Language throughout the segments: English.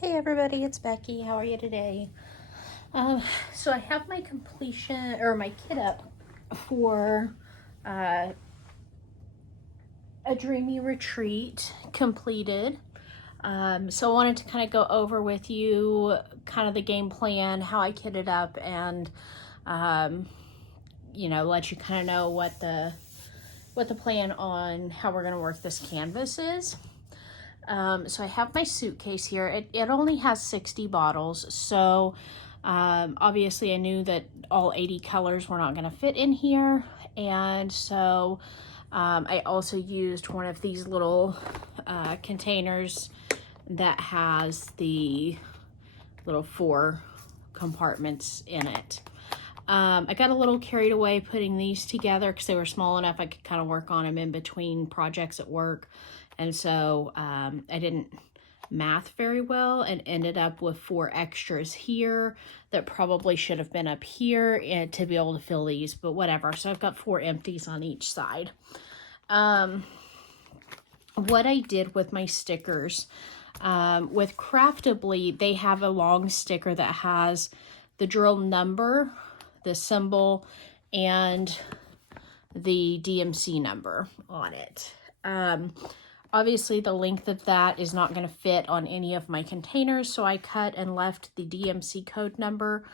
Hey everybody, it's Becky. How are you today? So I have my my kit up for a Dreamy Retreat completed. So I wanted to kind of go over with you kind of the game plan, how I kitted up, and let you kind of know what the plan on how we're going to work this canvas is. So I have my suitcase here. It only has 60 bottles, so obviously I knew that all 80 colors were not going to fit in here, and so I also used one of these little containers that has the little 4 compartments in it. I got a little carried away putting these together because they were small enough I could kind of work on them in between projects at work. And so I didn't math very well and ended up with 4 extras here that probably should have been up here to be able to fill these, but whatever. So I've got 4 empties on each side. What I did with my stickers, with Craftably, they have a long sticker that has the drill number, the symbol, and the DMC number on it. Obviously, the length of that is not going to fit on any of my containers, so I cut and left the DMC code number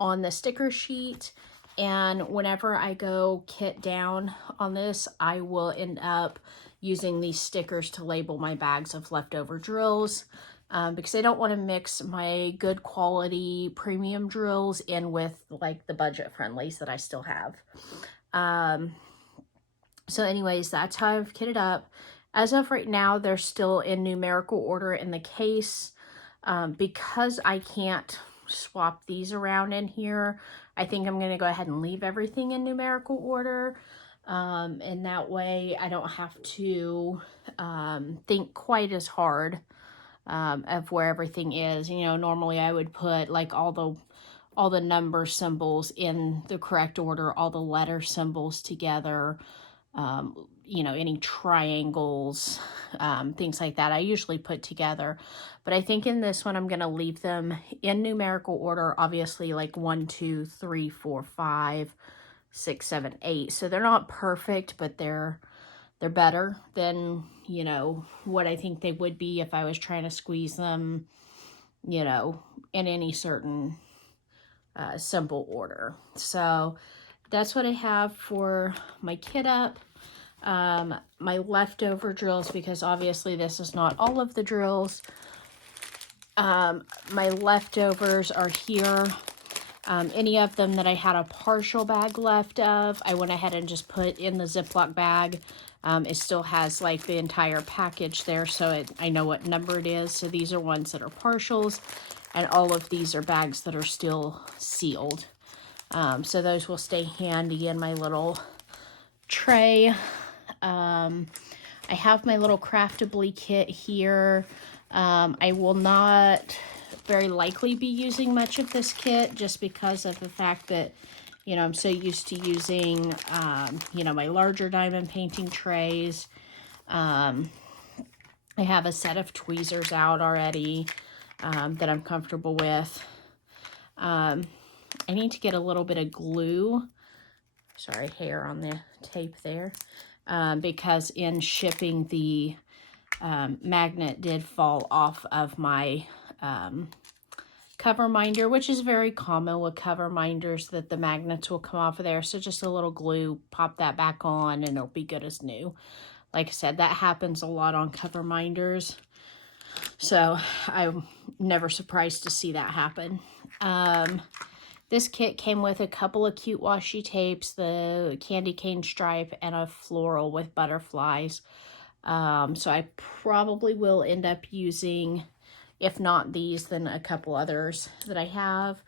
on the sticker sheet. And whenever I go kit down on this, I will end up using these stickers to label my bags of leftover drills, because I don't want to mix my good quality premium drills in with like the budget friendlies that I still have. So anyways, that's how I've kitted up. As of right now, they're still in numerical order in the case. Because I can't swap these around in here, I think I'm going to go ahead and leave everything in numerical order. And that way I don't have to think quite as hard of where everything is. You know, normally I would put like all the number symbols in the correct order, all the letter symbols together, any triangles, things like that I usually put together. But I think in this one, I'm going to leave them in numerical order, obviously like 1, 2, 3, 4, 5, 6, 7, 8. So they're not perfect, but they're better than, what I think they would be if I was trying to squeeze them, in any certain symbol order. So that's what I have for my kit up. My leftover drills, because obviously this is not all of the drills. My leftovers are here. Any of them that I had a partial bag left of, I went ahead and just put in the Ziploc bag. It still has like the entire package there, so I know what number it is. So these are ones that are partials, and all of these are bags that are still sealed. So those will stay handy in my little tray. I have my little Craftably kit here. I will not very likely be using much of this kit just because of the fact that, I'm so used to using, my larger diamond painting trays. I have a set of tweezers out already that I'm comfortable with. I need to get a little bit of glue. Sorry, hair on the tape there. Because in shipping, the magnet did fall off of my cover minder, which is very common with cover minders, that the magnets will come off of there. So just a little glue, pop that back on, and it'll be good as new. Like I said, that happens a lot on cover minders. So I'm never surprised to see that happen. This kit came with a couple of cute washi tapes, the candy cane stripe, and a floral with butterflies. So I probably will end up using, if not these, then a couple others that I have.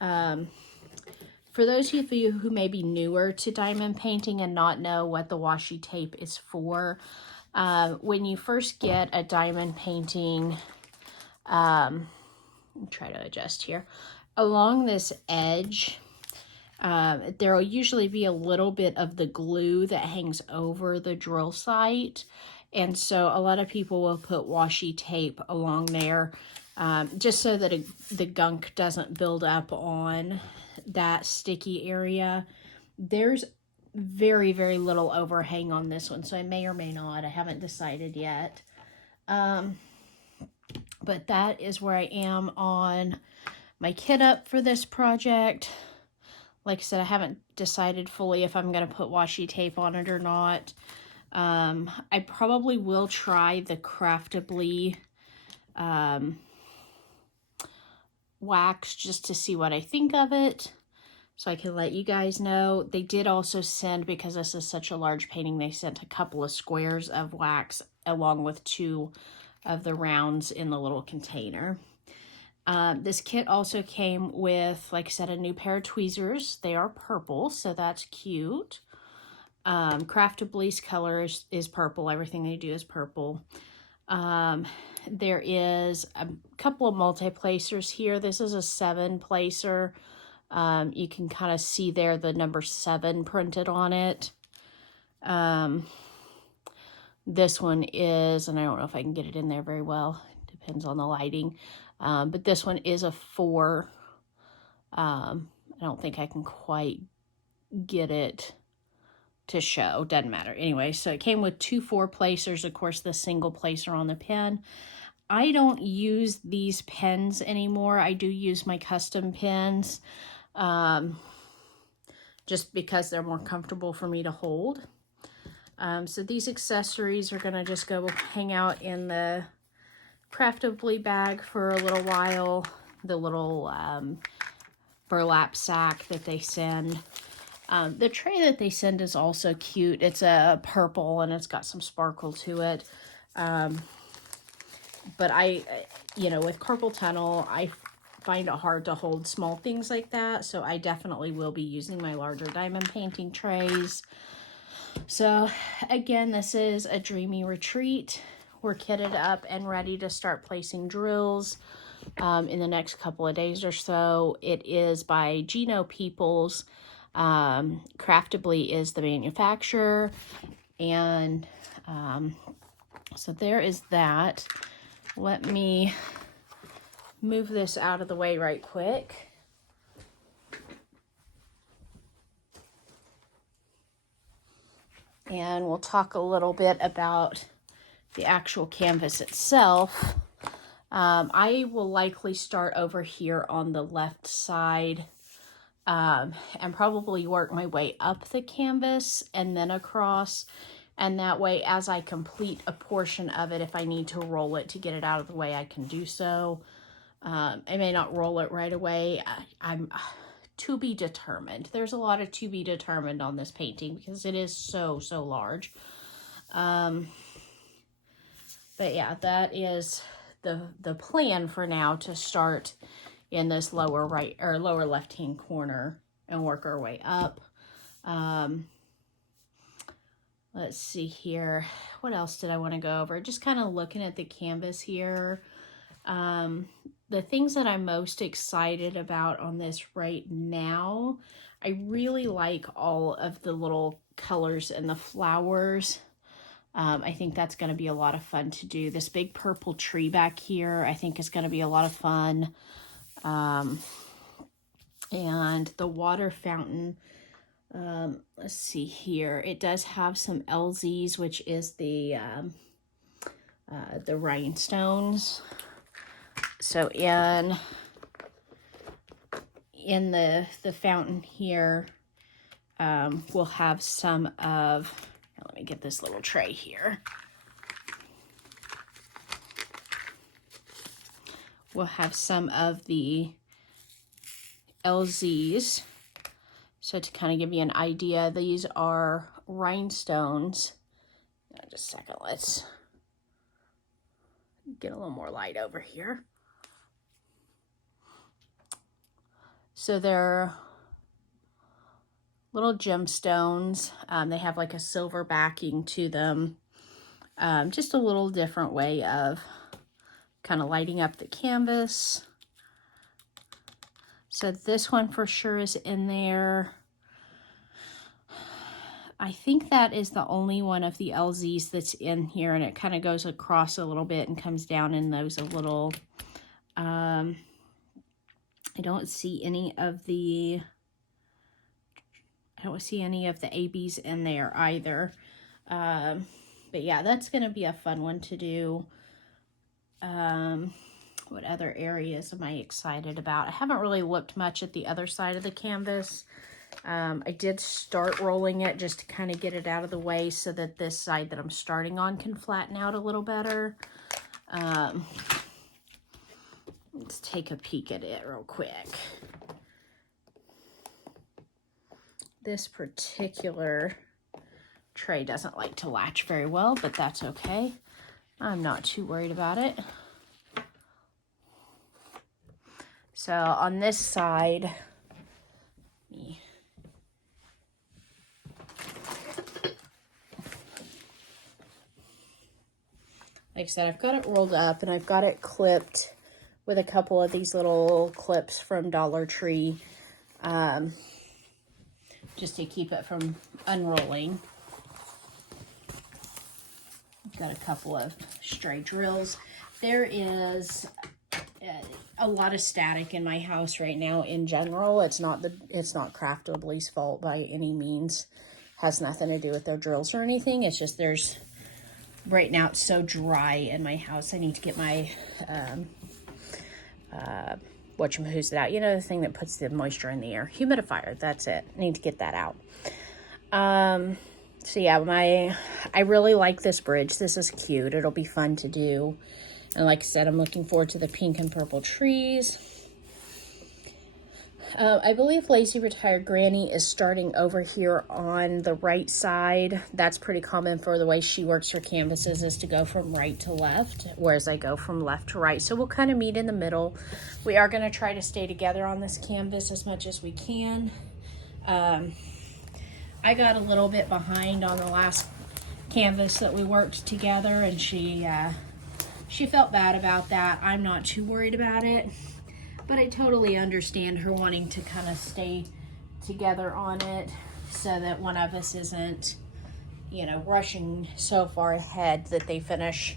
For those of you who may be newer to diamond painting and not know what the washi tape is for, when you first get a diamond painting, try to adjust here, along this edge, there will usually be a little bit of the glue that hangs over the drill site. And so a lot of people will put washi tape along there just so that the gunk doesn't build up on that sticky area. There's very, very little overhang on this one, so I may or may not. I haven't decided yet. But that is where I am on my kit up for this project. Like I said, I haven't decided fully if I'm going to put washi tape on it or not. I probably will try the Craftably wax just to see what I think of it, so I can let you guys know. They did also send, because this is such a large painting, they sent a couple of squares of wax along with 2 of the rounds in the little container. This kit also came with, like I said, a new pair of tweezers. They are purple, so that's cute. Craftably's color is purple. Everything they do is purple. There is a couple of multi-placers here. This is a 7-placer. You can kind of see there the number 7 printed on it. This one is, and I don't know if I can get it in there very well. It depends on the lighting. But this one is a 4. I don't think I can quite get it to show. Doesn't matter. Anyway, so it came with 2 4-placers. Of course, the single placer on the pen. I don't use these pens anymore. I do use my custom pens, just because they're more comfortable for me to hold. So these accessories are going to just go hang out in the Craftably bag for a little while. The little burlap sack that they send. The tray that they send is also cute. It's a purple and it's got some sparkle to it. But with carpal tunnel, I find it hard to hold small things like that. So I definitely will be using my larger diamond painting trays. So again, this is a Dreamy Retreat. We're kitted up and ready to start placing drills in the next couple of days or so. It is by Gino Peoples. Craftably is the manufacturer. And so there is that. Let me move this out of the way right quick. And we'll talk a little bit about the actual canvas itself. I will likely start over here on the left side and probably work my way up the canvas and then across. And that way, as I complete a portion of it, if I need to roll it to get it out of the way, I can do so. I may not roll it right away. I'm to be determined. There's a lot of to be determined on this painting because it is so large. But yeah, that is the plan for now, to start in this lower right or lower left hand corner and work our way up. Let's see here. What else did I want to go over? Just kind of looking at the canvas here. The things that I'm most excited about on this right now, I really like all of the little colors and the flowers. I think that's going to be a lot of fun to do. This big purple tree back here, I think is going to be a lot of fun. And the water fountain, let's see here. It does have some LZs, which is the rhinestones. So in the fountain here, we'll have some of, let me get this little tray here. We'll have some of the LZs. So to kind of give you an idea, these are rhinestones. Just a second, let's get a little more light over here. So they're little gemstones. They have like a silver backing to them. Just a little different way of kind of lighting up the canvas. So this one for sure is in there. I think that is the only one of the LZs that's in here, and it kind of goes across a little bit and comes down in those little I don't see any of the ABs in there either. But yeah, that's going to be a fun one to do. What other areas am I excited about? I haven't really looked much at the other side of the canvas. I did start rolling it just to kind of get it out of the way so that this side that I'm starting on can flatten out a little better. Let's take a peek at it real quick. This particular tray doesn't like to latch very well, but that's okay. I'm not too worried about it. So on this side, like I said, I've got it rolled up and I've got it clipped with a couple of these little clips from Dollar Tree, just to keep it from unrolling. I've got a couple of stray drills. There is a lot of static in my house right now in general. It's not Craftably's fault by any means. Has nothing to do with their drills or anything. It's just right now it's so dry in my house. I need to get my whatchamahoo's it out. You know, the thing that puts the moisture in the air. Humidifier, that's it. I need to get that out. So yeah, I really like this bridge. This is cute. It'll be fun to do. And like I said, I'm looking forward to the pink and purple trees. I believe Lazy Retired Granny is starting over here on the right side. That's pretty common for the way she works her canvases, is to go from right to left, whereas I go from left to right. So we'll kind of meet in the middle. We are going to try to stay together on this canvas as much as we can. I got a little bit behind on the last canvas that we worked together, and she felt bad about that. I'm not too worried about it, but I totally understand her wanting to kind of stay together on it so that one of us isn't, you know, rushing so far ahead that they finish,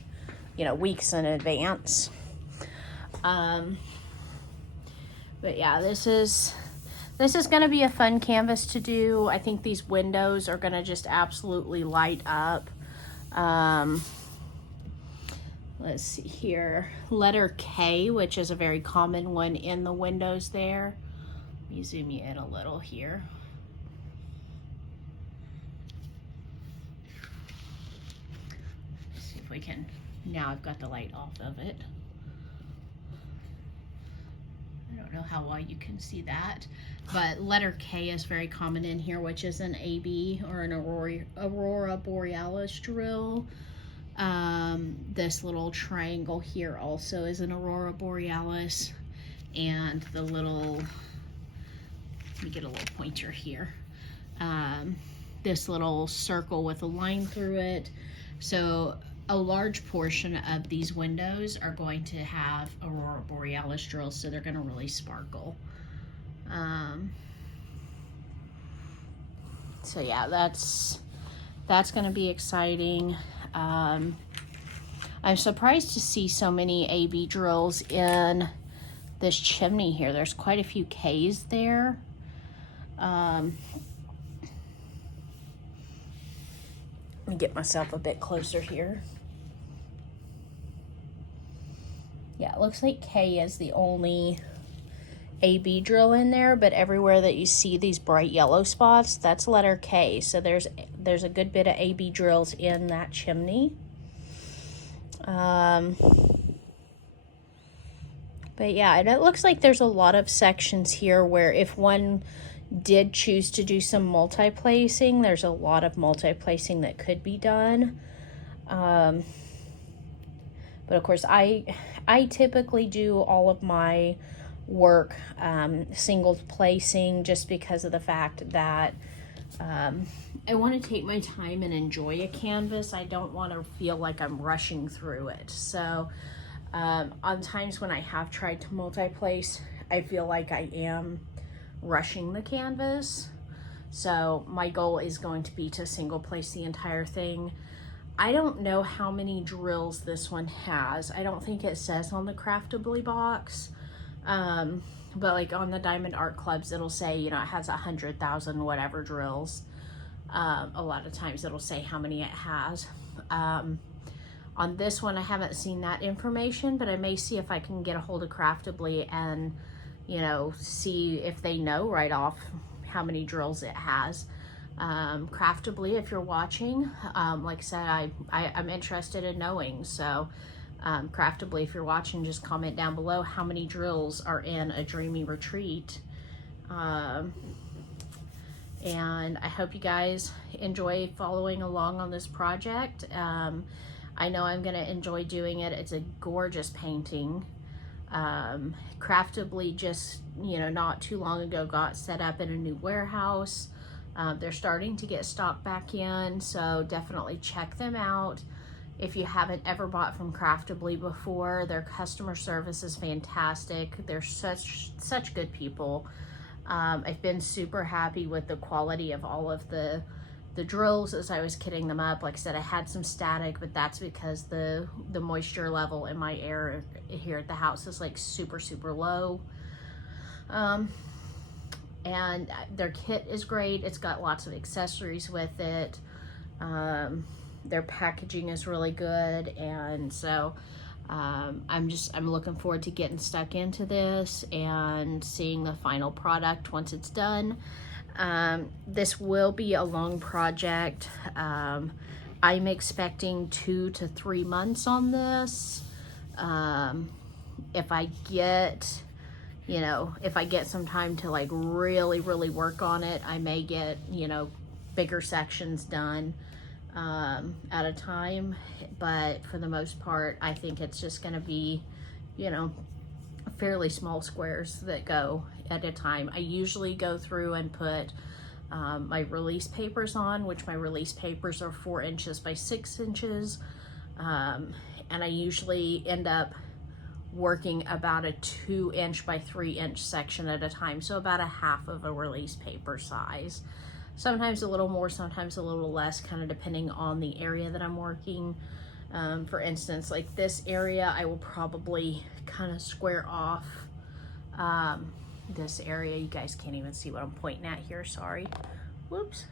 you know, weeks in advance. But yeah, this is going to be a fun canvas to do. I think these windows are going to just absolutely light up. Let's see here. Letter K, which is a very common one in the windows there. Let me zoom you in a little here. Let's see if we can. Now I've got the light off of it. I don't know how well you can see that, but letter K is very common in here, which is an AB or an Aurora Borealis drill. This little triangle here also is an Aurora Borealis, and the little, let me get a little pointer here, this little circle with a line through it. So a large portion of these windows are going to have Aurora Borealis drills, so they're going to really sparkle. So yeah, that's going to be exciting. I'm surprised to see so many AB drills in this chimney here. There's quite a few Ks there. Let me get myself a bit closer here. Yeah, it looks like K is the only AB drill in there, but everywhere that you see these bright yellow spots, that's letter K. So there's a good bit of AB drills in that chimney. But yeah, and it looks like there's a lot of sections here where if one did choose to do some multi-placing, there's a lot of multi-placing that could be done. But of course, I typically do all of my work single placing, just because of the fact that I want to take my time and enjoy a canvas. I don't want to feel like I'm rushing through it. So on times when I have tried to multi-place, I feel like I am rushing the canvas. So my goal is going to be to single place the entire thing. I don't know how many drills this one has. I don't think it says on the Craftably box. But like on the Diamond Art Clubs, it'll say, you know, it has 100,000 whatever drills. A lot of times it'll say how many it has. On this one, I haven't seen that information, but I may see if I can get a hold of Craftably and, you know, see if they know right off how many drills it has. Craftably, if you're watching, like I said, I'm interested in knowing. So Craftably, if you're watching, just comment down below how many drills are in a Dreamy Retreat. And I hope you guys enjoy following along on this project. I know I'm gonna enjoy doing it. It's a gorgeous painting. Craftably just, you know, not too long ago got set up in a new warehouse. They're starting to get stock back in, so definitely check them out. If you haven't ever bought from Craftably before, their customer service is fantastic. They're such good people. I've been super happy with the quality of all of the drills as I was kitting them up. Like I said, I had some static, but that's because the moisture level in my air here at the house is like super low. And their kit is great. It's got lots of accessories with it. Their packaging is really good, and so I'm looking forward to getting stuck into this and seeing the final product once it's done. This will be a long project. I'm expecting 2 to 3 months on this. If I get, you know, if I get some time to like really work on it, I may get, you know, bigger sections done at a time, but for the most part, I think it's just going to be, you know, fairly small squares that go at a time. I usually go through and put my release papers on, which my release papers are 4 inches by 6 inches, and I usually end up working about a 2 inch by 3 inch section at a time, so about a half of a release paper size. Sometimes a little more, sometimes a little less, kind of depending on the area that I'm working. For instance, like this area, I will probably kind of square off this area. You guys can't even see what I'm pointing at here, sorry. Whoops.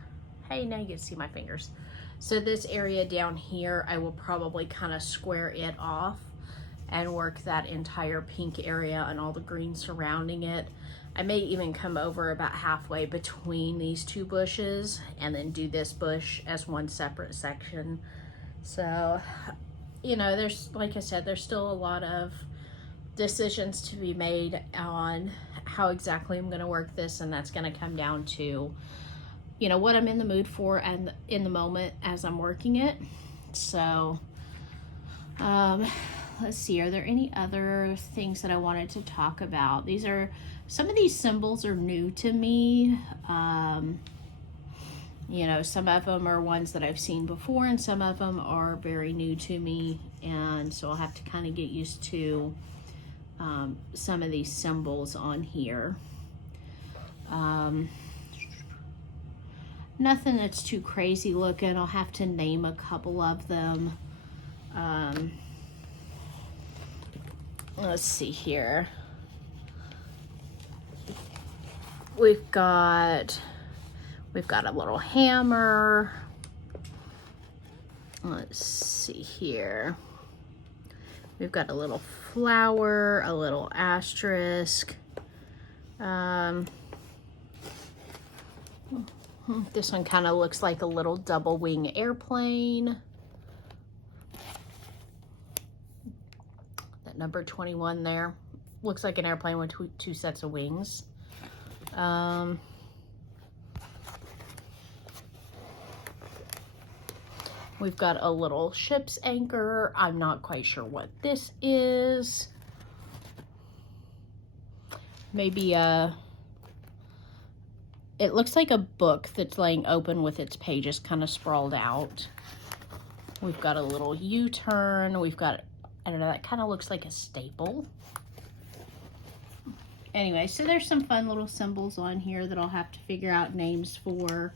Hey, now you can see my fingers. So this area down here, I will probably kind of square it off and work that entire pink area and all the green surrounding it. I may even come over about halfway between these two bushes and then do this bush as one separate section. So, you know, there's, like I said, there's still a lot of decisions to be made on how exactly I'm going to work this, and that's going to come down to, you know, what I'm in the mood for and in the moment as I'm working it. So, let's see, are there any other things that I wanted to talk about? Some of these symbols are new to me. You know, some of them are ones that I've seen before, and some of them are very new to me, and so I'll have to kind of get used to some of these symbols on here. Nothing that's too crazy looking. I'll have to name a couple of them. Let's see here. We've got a little hammer. Let's see here. We've got a little flower, a little asterisk. This one kind of looks like a little double wing airplane. That number 21 there looks like an airplane with two sets of wings. We've got a little ship's anchor. I'm not quite sure what this is. Maybe it looks like a book that's laying open with its pages kind of sprawled out. We've got a little U-turn. We've got, I don't know, that kind of looks like a staple. Anyway, so there's some fun little symbols on here that I'll have to figure out names for.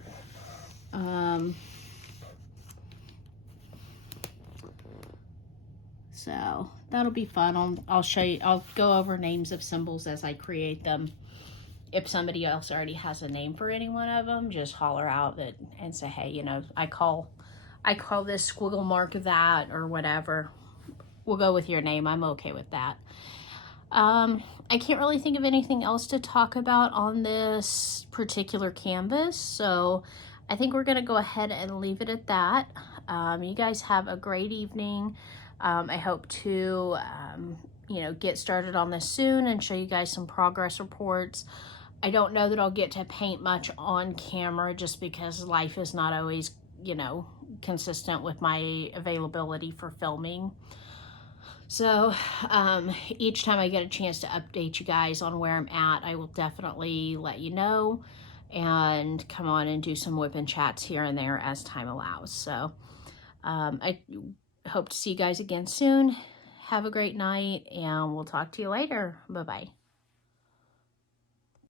So that'll be fun. I'll show you, I'll go over names of symbols as I create them. If somebody else already has a name for any one of them, just holler out that and say, hey, you know, I call this squiggle mark that, or whatever. We'll go with your name. I'm okay with that. I can't really think of anything else to talk about on this particular canvas, so I think we're going to go ahead and leave it at that. You guys have a great evening. I hope to, you know, get started on this soon and show you guys some progress reports. I don't know that I'll get to paint much on camera just because life is not always, you know, consistent with my availability for filming. So each time I get a chance to update you guys on where I'm at, I will definitely let you know and come on and do some whip and chats here and there as time allows. So I hope to see you guys again soon. Have a great night, and we'll talk to you later. Bye-bye.